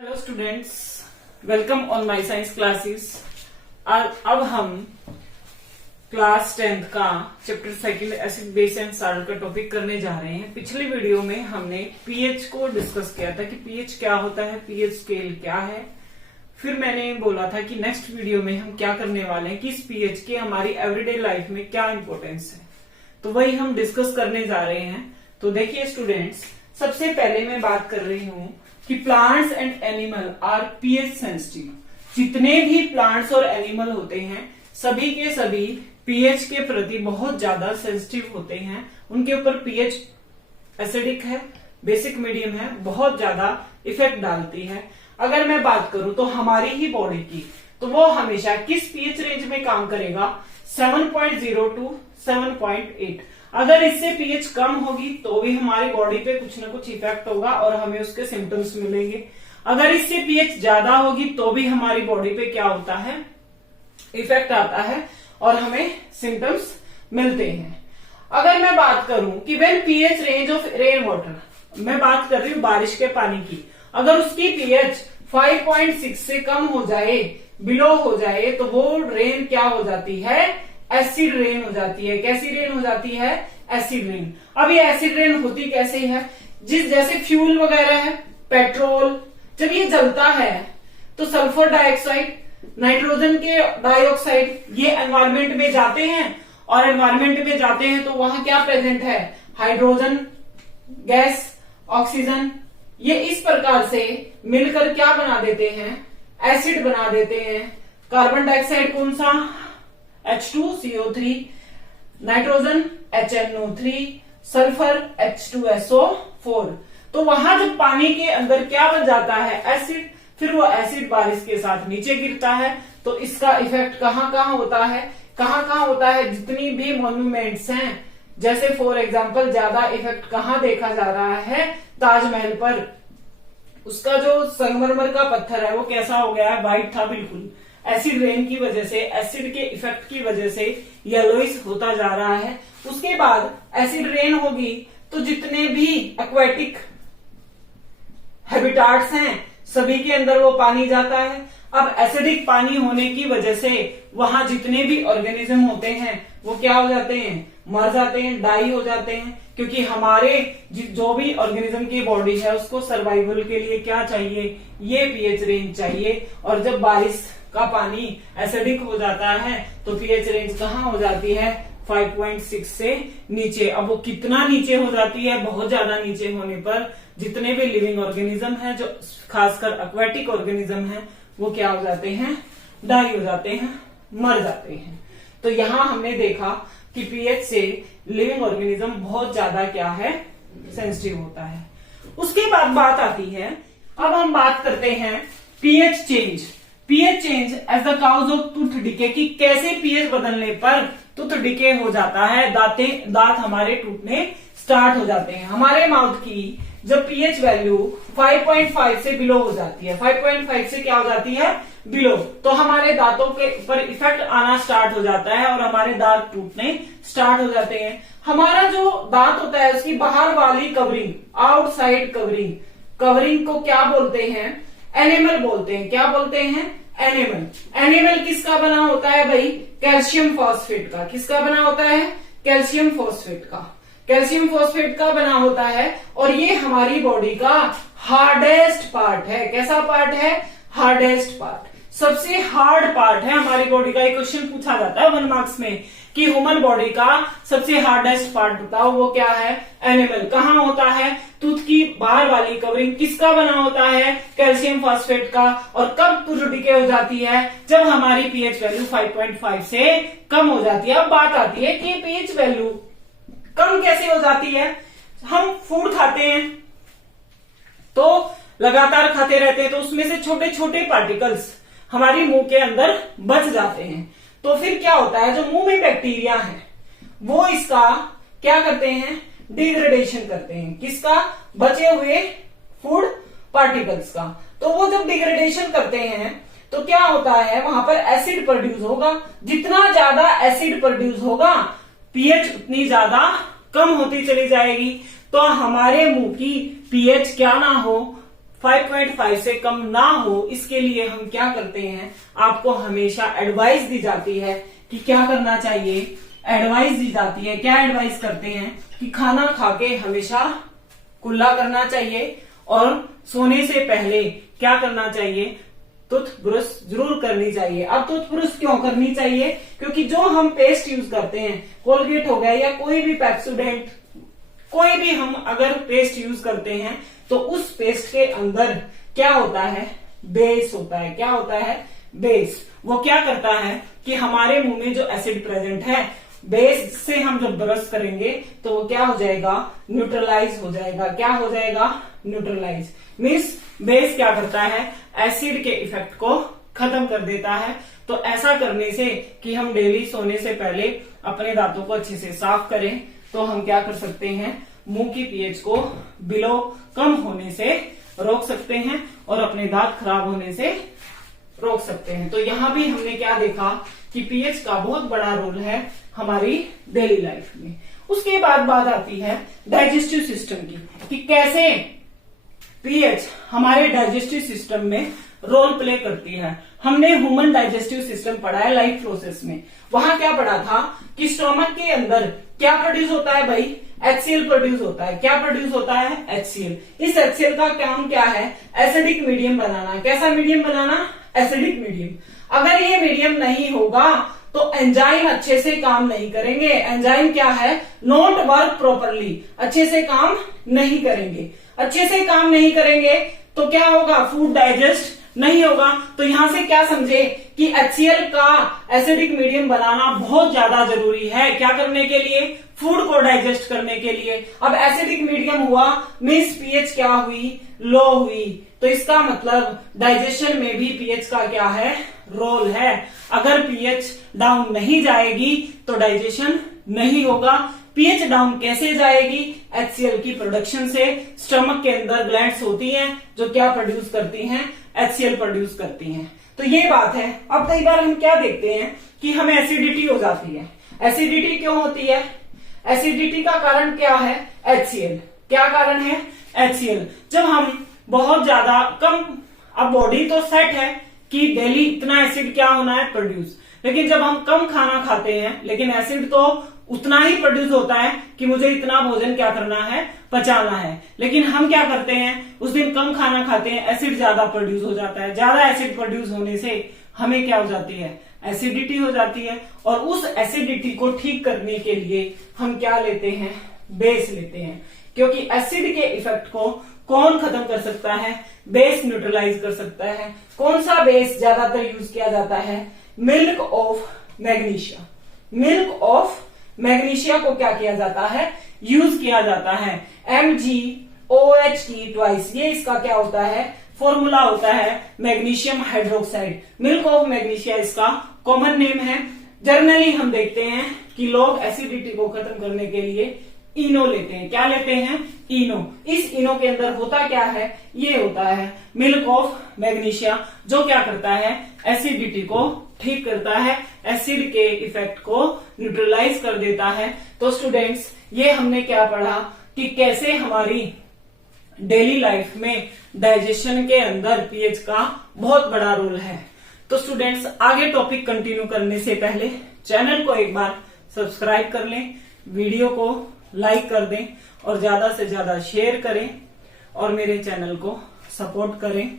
Hello students, welcome on my science classes. अब हम class 10th का chapter second acid base and salt का topic करने जा रहे हैं। पिछली वीडियो में हमने पीएच को डिस्कस किया था कि पीएच क्या होता है, पीएच स्केल क्या है। फिर मैंने बोला था कि नेक्स्ट वीडियो में हम क्या करने वाले हैं कि इस पीएच की हमारी एवरीडे लाइफ में क्या इंपॉर्टेंस है, तो वही हम डिस्कस करने जा रहे हैं। तो देखिए स्टूडेंट्स, सबसे पहले मैं बात कर रही हूं कि plants and animal are pH sensitive. जितने भी प्लांट्स और एनिमल होते हैं सभी के सभी पीएच के प्रति बहुत ज्यादा सेंसिटिव होते हैं। उनके ऊपर पीएच एसिडिक है, बेसिक मीडियम है, बहुत ज्यादा इफेक्ट डालती है। अगर मैं बात करूं तो हमारी ही बॉडी की, तो वो हमेशा किस पीएच रेंज में काम करेगा, 7.0 टू 7.8। अगर इससे पीएच कम होगी तो भी हमारी बॉडी पे कुछ ना कुछ इफेक्ट होगा और हमें उसके सिम्टम्स मिलेंगे। अगर इससे पीएच ज्यादा होगी तो भी हमारी बॉडी पे क्या होता है, इफेक्ट आता है और हमें सिम्टम्स मिलते हैं। अगर मैं बात करूं कि when pH range of rain water, मैं बात कर रही हूं बारिश के पानी की, अगर उसकी पीएच 5.6 से कम हो जाए, बिलो हो जाए, तो वो रेन क्या हो जाती है, एसिड रेन हो जाती है। कैसी रेन हो जाती है, एसिड रेन। अब ये एसिड रेन होती कैसे है, जैसे फ्यूल वगैरह है, पेट्रोल, जब ये जलता है तो सल्फर डाइऑक्साइड, नाइट्रोजन के डाइऑक्साइड ये एनवायरमेंट में जाते हैं, और एनवायरमेंट में जाते हैं तो वहां क्या प्रेजेंट है, हाइड्रोजन गैस, ऑक्सीजन, ये इस प्रकार से मिलकर क्या बना देते हैं, एसिड बना देते हैं। कार्बन डाइऑक्साइड कौन सा, H2CO3, nitrogen HNO3, sulphur H2SO4। तो वहां जब पानी के अंदर क्या बन जाता है, एसिड, फिर वो एसिड बारिश के साथ नीचे गिरता है। तो इसका इफेक्ट कहाँ कहाँ होता है, कहाँ कहाँ होता है, जितनी भी मॉन्यूमेंट्स हैं, जैसे फॉर एग्जांपल ज्यादा इफेक्ट कहाँ देखा जा रहा है, ताजमहल पर। उसका जो संगमरमर का पत्थर है वो कैसा हो गया है, व्हाइट था बिल्कुल, एसिड रेन की वजह से, एसिड के इफेक्ट की वजह से येलोइश होता जा रहा है। उसके बाद एसिड रेन होगी तो जितने भी एक्वेटिक हैबिटाट्स हैं सभी के अंदर वो पानी जाता है। अब एसिडिक पानी होने की वजह से वहां जितने भी ऑर्गेनिज्म होते हैं वो क्या हो जाते हैं, मर जाते हैं, डाई हो जाते हैं। क्योंकि हमारे जो भी ऑर्गेनिज्म की बॉडी है उसको सर्वाइवल के लिए क्या चाहिए, ये पीएच रेंज चाहिए। और जब बारिश का पानी एसिडिक हो जाता है तो पीएच रेंज कहाँ हो जाती है, 5.6 से नीचे। अब वो कितना नीचे हो जाती है, बहुत ज्यादा नीचे होने पर जितने भी लिविंग ऑर्गेनिज्म है, जो खासकर एक्वेटिक ऑर्गेनिज्म है, वो क्या हो जाते हैं, डाई हो जाते हैं, मर जाते हैं। तो यहाँ हमने देखा कि पीएच से लिविंग ऑर्गेनिज्म बहुत ज्यादा क्या है, सेंसिटिव होता है। उसके बाद बात आती है, अब हम बात करते हैं pH change. PH change as the cause of tooth decay, की कैसे पीएच बदलने पर टूथ डिके हो जाता है, दांत हमारे टूटने स्टार्ट हो जाते हैं। हमारे माउथ की जब पीएच वैल्यू 5.5 से बिलो हो जाती है, 5.5 से क्या हो जाती है, बिलो, तो हमारे दांतों के ऊपर इफेक्ट आना स्टार्ट हो जाता है और हमारे दांत टूटने स्टार्ट हो जाते हैं। हमारा जो दांत होता है उसकी बाहर वाली कवरिंग, आउटसाइड कवरिंग, कवरिंग को क्या बोलते हैं, एनिमल बोलते हैं। क्या बोलते हैं, एनिमल। एनिमल किसका बना होता है भाई, कैल्शियम फॉस्फेट का। किसका बना होता है, कैल्शियम फॉस्फेट का। कैल्शियम फॉस्फेट का बना होता है और ये हमारी बॉडी का हार्डेस्ट पार्ट है। कैसा पार्ट है, हार्डेस्ट पार्ट, सबसे हार्ड पार्ट है हमारी बॉडी का। एक क्वेश्चन पूछा जाता है 1 मार्क्स में कि ह्यूमन बॉडी का सबसे हार्डेस्ट पार्ट बताओ, वो क्या है, एनिमल। कहाँ होता है, टूथ की बाहर वाली कवरिंग किसका बना होता है, कैल्शियम फॉस्फेट का। और कब टूथ डिके हो जाती है, जब हमारी पीएच वैल्यू 5.5 से कम हो जाती है। अब बात आती है कि पीएच वैल्यू कम कैसे हो जाती है। हम फूड खाते हैं तो लगातार खाते रहते हैं तो उसमें से छोटे छोटे पार्टिकल्स हमारी मुंह के अंदर बच जाते हैं। तो फिर क्या होता है, जो मुंह में बैक्टीरिया है वो इसका क्या करते हैं, डिग्रेडेशन करते हैं। किसका, बचे हुए फूड पार्टिकल्स का। तो वो जब डिग्रेडेशन करते हैं तो क्या होता है, वहां पर एसिड प्रोड्यूस होगा। जितना ज्यादा एसिड प्रोड्यूस होगा पीएच उतनी ज्यादा कम होती चली जाएगी। तो हमारे मुंह की पीएच क्या ना हो, 5.5 से कम ना हो, इसके लिए हम क्या करते हैं, आपको हमेशा एडवाइस दी जाती है कि क्या करना चाहिए। एडवाइस दी जाती है, क्या एडवाइस करते हैं कि खाना खा के हमेशा कुल्ला करना चाहिए और सोने से पहले क्या करना चाहिए, टूथब्रश जरूर करनी चाहिए। अब टूथब्रश क्यों करनी चाहिए, क्योंकि जो हम पेस्ट यूज करते हैं, कोलगेट हो गया या कोई भी पेप्सोडेंट, कोई भी हम अगर पेस्ट यूज करते हैं तो उस पेस्ट के अंदर क्या होता है, बेस होता है। क्या होता है, बेस। वो क्या करता है कि हमारे मुंह में जो एसिड प्रेजेंट है, बेस से हम जब ब्रश करेंगे तो वो क्या हो जाएगा, न्यूट्रलाइज हो जाएगा। क्या हो जाएगा, न्यूट्रलाइज। मीन्स बेस क्या करता है, एसिड के इफेक्ट को खत्म कर देता है। तो ऐसा करने से कि हम डेली सोने से पहले अपने दांतों को अच्छे से साफ करें, तो हम क्या कर सकते हैं, मुंह की पीएच को बिलो कम होने से रोक सकते हैं और अपने दांत खराब होने से रोक सकते हैं। तो यहाँ भी हमने क्या देखा कि पीएच का बहुत बड़ा रोल है हमारी डेली लाइफ में। उसके बाद बात आती है डाइजेस्टिव सिस्टम की, कि कैसे पीएच हमारे डाइजेस्टिव सिस्टम में रोल प्ले करती है। हमने ह्यूमन डाइजेस्टिव सिस्टम पढ़ा है लाइफ प्रोसेस में। वहां क्या पढ़ा था कि स्टोमक के अंदर क्या प्रोड्यूस होता है भाई, HCl प्रोड्यूस होता है। क्या प्रोड्यूस होता है, HCl। इस HCl का काम क्या है, एसिडिक मीडियम बनाना। कैसा मीडियम बनाना, एसिडिक मीडियम। अगर ये मीडियम नहीं होगा तो एंजाइम अच्छे से काम नहीं करेंगे। एंजाइम क्या है, नॉट वर्क प्रॉपरली, अच्छे से काम नहीं करेंगे। अच्छे से काम नहीं करेंगे तो क्या होगा, फूड डाइजेस्ट नहीं होगा। तो यहां से क्या समझे कि HCl का एसिडिक मीडियम बनाना बहुत ज्यादा जरूरी है। क्या करने के लिए, फूड को डाइजेस्ट करने के लिए। अब एसिडिक मीडियम हुआ मीन्स पीएच क्या हुई, लो हुई। तो इसका मतलब डाइजेशन में भी पीएच का क्या है, रोल है। अगर पीएच डाउन नहीं जाएगी तो डाइजेशन नहीं होगा। पीएच डाउन कैसे जाएगी, HCl की प्रोडक्शन से। स्टमक के अंदर ग्लैंड्स होती हैं जो क्या प्रोड्यूस करती हैं, HCl प्रोड्यूस करती हैं। तो ये बात है। अब कई बार हम क्या देखते हैं कि हमें एसिडिटी हो जाती है। एसिडिटी क्यों होती है, एसिडिटी का कारण क्या है, HCl। क्या कारण है, HCl। जब हम बहुत ज्यादा कम, अब बॉडी तो सेट है कि डेली इतना एसिड क्या होना है, प्रोड्यूस। लेकिन जब हम कम खाना खाते हैं, लेकिन एसिड तो उतना ही प्रोड्यूस होता है कि मुझे इतना भोजन क्या करना है, पचाना है। लेकिन हम क्या करते हैं, उस दिन कम खाना खाते हैं, एसिड ज्यादा प्रोड्यूस हो जाता है। ज्यादा एसिड प्रोड्यूस होने से हमें क्या हो जाती है, एसिडिटी हो जाती है। और उस एसिडिटी को ठीक करने के लिए हम क्या लेते हैं, बेस लेते हैं। क्योंकि एसिड के इफेक्ट को कौन खत्म कर सकता है, बेस न्यूट्रलाइज कर सकता है। कौन सा बेस ज्यादातर यूज किया जाता है, milk of magnesia. Milk of magnesia को क्या किया जाता है, यूज किया जाता है। MgOH ट्वाइस, ये इसका क्या होता है, फॉर्मूला होता है, magnesium hydroxide. Milk of magnesia इसका कॉमन नेम है। जनरली हम देखते हैं कि लोग एसिडिटी को खत्म करने के लिए इनो लेते हैं। क्या लेते हैं, इनो। इस इनो के अंदर होता क्या है, ये होता है मिल्क ऑफ मैग्नीशिया, जो क्या करता है, एसिडिटी को ठीक करता है, एसिड के इफेक्ट को न्यूट्रलाइज कर देता है। तो स्टूडेंट्स, ये हमने क्या पढ़ा कि कैसे हमारी डेली लाइफ में डाइजेशन के अंदर पीएच का बहुत बड़ा रोल है। तो स्टूडेंट्स, आगे टॉपिक कंटिन्यू करने से पहले चैनल को एक बार सब्सक्राइब कर लें, वीडियो को लाइक कर दें और ज्यादा से ज्यादा शेयर करें और मेरे चैनल को सपोर्ट करें।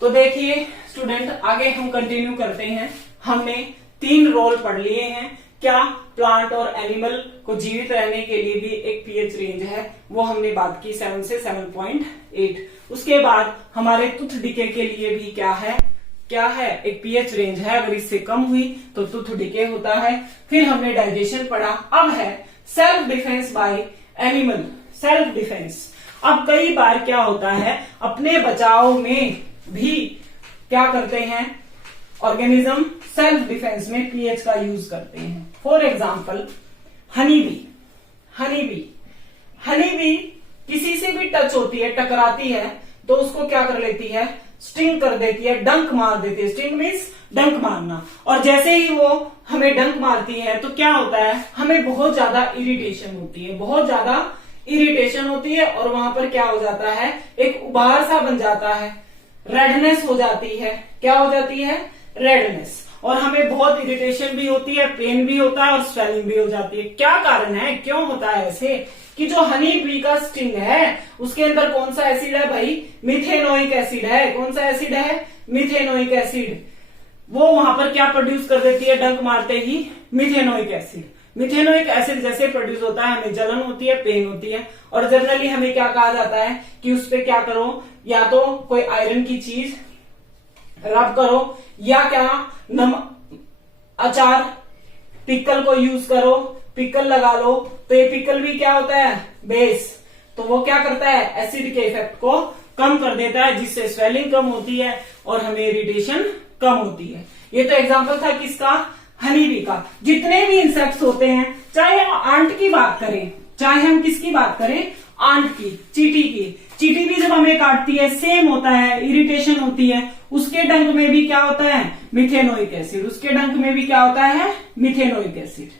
तो देखिए स्टूडेंट, आगे हम कंटिन्यू करते हैं। हमने 3 रोल पढ़ लिए हैं। क्या, प्लांट और एनिमल को जीवित रहने के लिए भी एक पीएच रेंज है, वो हमने बात की 7 से 7.8। उसके बाद हमारे टूथ डिके के लिए भी क्या है, एक पीएच रेंज है। अगर इससे कम हुई तो टूथ डिके होता है। फिर हमने डाइजेशन पढ़ा। अब है self defence bye animal, self defence. अब कई बार क्या होता है, अपने बचाव में भी क्या करते हैं, ऑर्गेनिज्म सेल्फ डिफेंस में पीएच का यूज करते हैं। फॉर एग्जाम्पल हनी बी किसी से भी टच होती है, टकराती है, तो उसको क्या कर लेती है, स्टिंग कर देती है, डंक मार देती है। स्टिंग मीन्स डंक मारना। और जैसे ही वो हमें डंक मारती है तो क्या होता है, हमें बहुत ज्यादा इरिटेशन होती है, बहुत ज्यादा इरिटेशन होती है और वहां पर क्या हो जाता है, एक उबार सा बन जाता है, रेडनेस हो जाती है। क्या हो जाती है, रेडनेस। और हमें बहुत इरिटेशन भी होती है, पेन भी होता है और स्वेलिंग भी हो जाती है। क्या कारण है, क्यों होता है ऐसे, कि जो हनी बी का स्टिंग है उसके अंदर कौन सा एसिड है भाई, मिथेनोइक एसिड है। कौन सा एसिड है, मिथेनोइक एसिड। वो वहां पर क्या प्रोड्यूस कर देती है, डंक मारते ही, मिथेनोइक एसिड। मिथेनोइक एसिड जैसे प्रोड्यूस होता है, हमें जलन होती है, पेन होती है, और जनरली हमें क्या कहा जाता है कि उस पर क्या करो, या तो कोई आयरन की चीज रब करो, या क्या अचार पिकल को यूज करो, पिकल लगा लो। तो ये पिकल भी क्या होता है, बेस। तो वो क्या करता है, एसिड के इफेक्ट को कम कर देता है, जिससे स्वेलिंग कम होती है और हमें इरिटेशन कम होती है। ये तो एग्जांपल था किसका, हनी बी का। जितने भी इंसेक्ट्स होते हैं, चाहे हम आंट की बात करें, चाहे हम किसकी बात करें, आंट की, चींटी की। चींटी भी जब हमें काटती है सेम होता है, इरिटेशन होती है। उसके डंक में भी क्या होता है, मिथेनोइक एसिड। उसके डंक में भी क्या होता है, मिथेनोइक एसिड।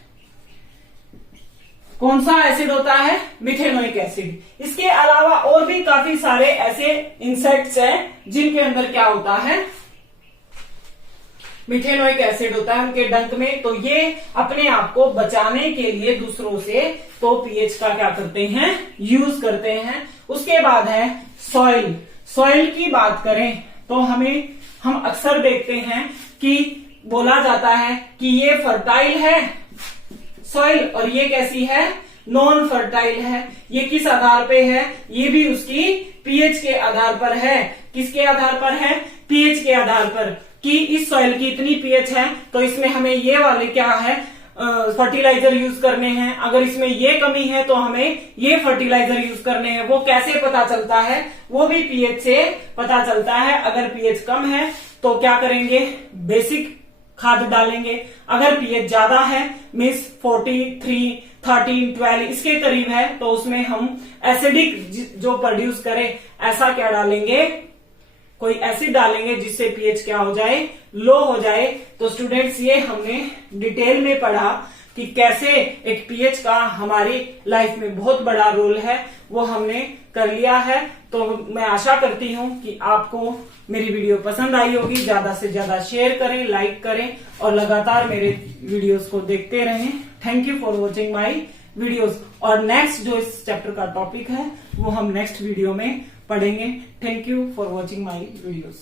कौन सा एसिड होता है, मिथेनोइक एसिड। इसके अलावा और भी काफी सारे ऐसे इंसेक्ट्स हैं जिनके अंदर क्या होता है, मिथेनोइक एसिड होता है उनके डंक में। तो ये अपने आप को बचाने के लिए दूसरों से तो पीएच का क्या करते हैं, यूज करते हैं। उसके बाद है सॉइल। सॉइल की बात करें तो हम अक्सर देखते हैं कि बोला जाता है कि ये फर्टाइल है सॉइल, और ये कैसी है, नॉन फर्टाइल है। ये किस आधार पे है, ये भी उसकी पीएच के आधार पर है। किसके आधार पर है, पीएच के आधार पर, कि इस सॉइल की इतनी पीएच है तो इसमें हमें ये वाले क्या है, फर्टिलाइजर यूज करने हैं। अगर इसमें ये कमी है तो हमें ये फर्टिलाइजर यूज करने हैं। वो कैसे पता चलता है, वो भी पीएच से पता चलता है। अगर पीएच कम है तो क्या करेंगे, बेसिक खाद डालेंगे। अगर पीएच ज्यादा है, मीन्स 43, 13, 12 इसके करीब है, तो उसमें हम एसिडिक जो प्रोड्यूस करे ऐसा क्या डालेंगे, कोई एसिड डालेंगे जिससे पीएच क्या हो जाए, लो हो जाए। तो स्टूडेंट्स ये हमने डिटेल में पढ़ा कि कैसे एक पीएच का हमारी लाइफ में बहुत बड़ा रोल है, वो हमने कर लिया है। तो मैं आशा करती हूँ कि आपको मेरी वीडियो पसंद आई होगी। ज्यादा से ज्यादा शेयर करें, लाइक करें और लगातार मेरे वीडियोस को देखते रहें। Thank you for watching my videos. और नेक्स्ट जो इस चैप्टर का टॉपिक है वो हम नेक्स्ट वीडियो में पढ़ेंगे। Thank you for watching my videos.